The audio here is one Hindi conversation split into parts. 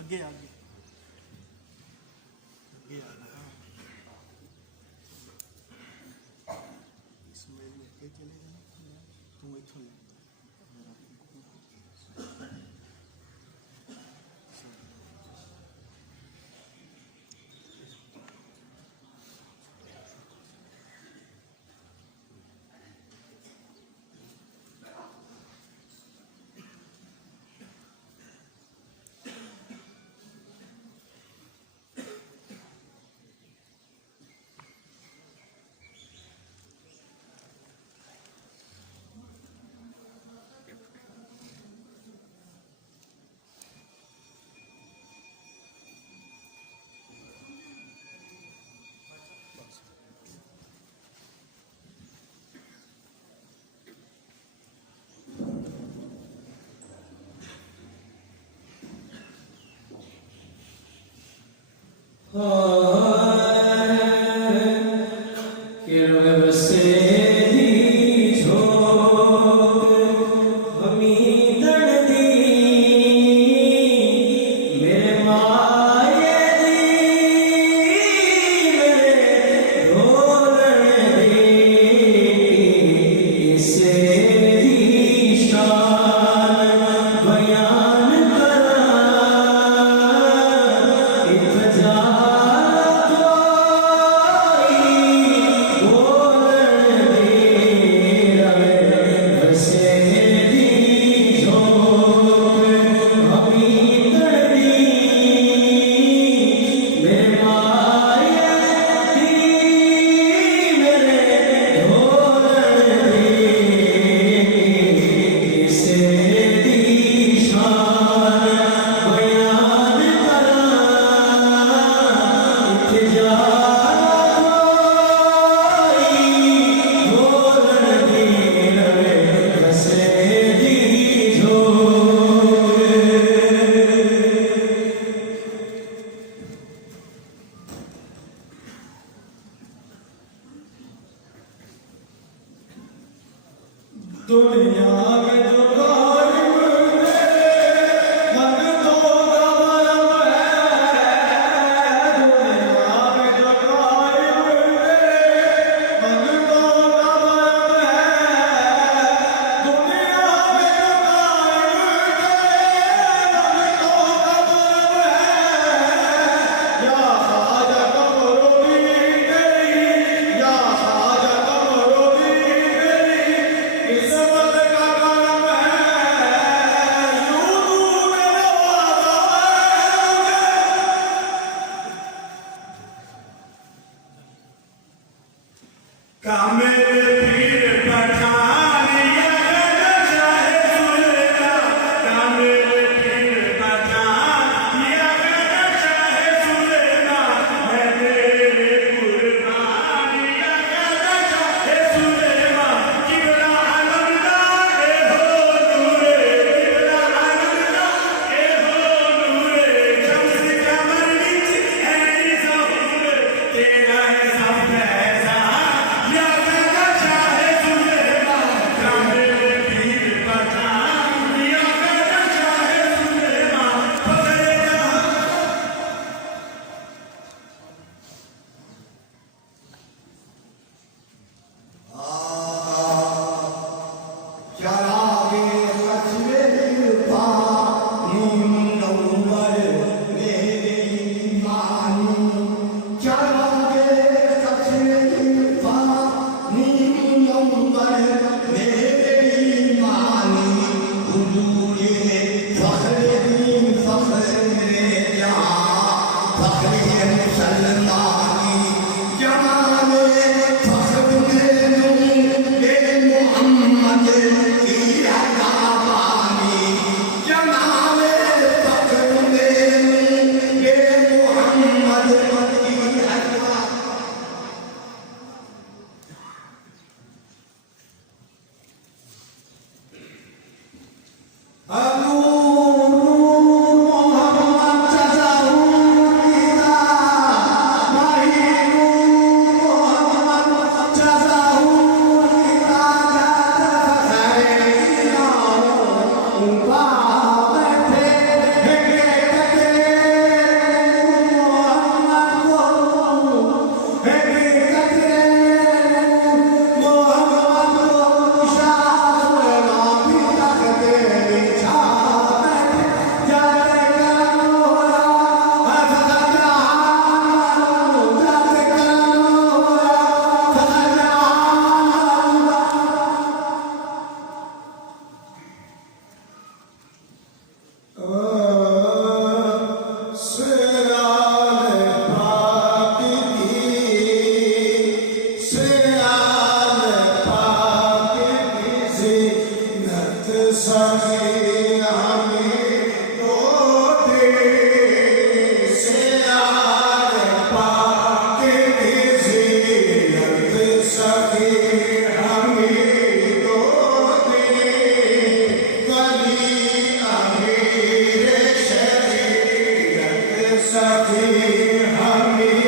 आगे आगे आगे आना इसमें लेके चले जाना तुम इथों ले बयान करा Sati Ami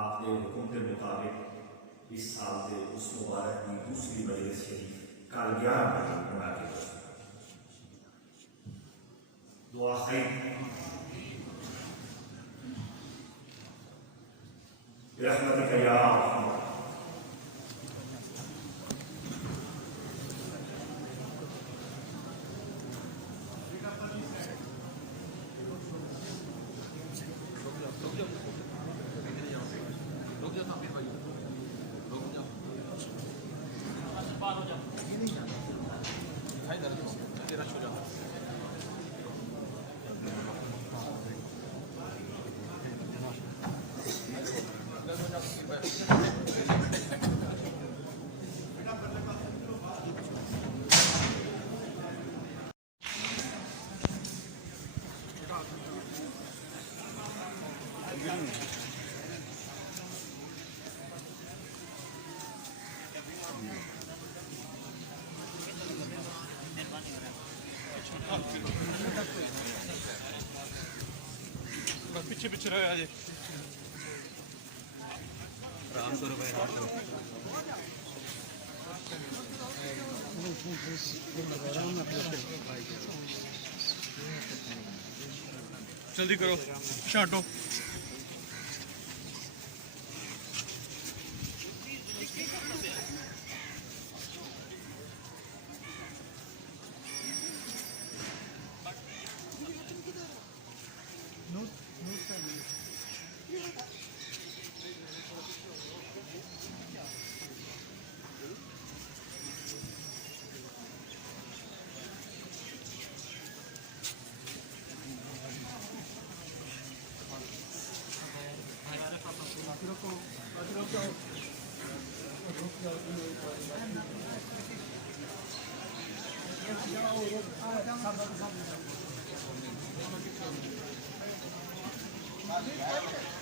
आपके हुक्म के मुताबिक इस साल के उस मुबारक की दूसरी मजलिस शरीफ कल 11 बजे मुनाकिब हो। दुआ खैर रहमतिक या अरहम। पीछे पीछे रहा है राम करो भाई राम करो जल्दी करो शाटो Thank you.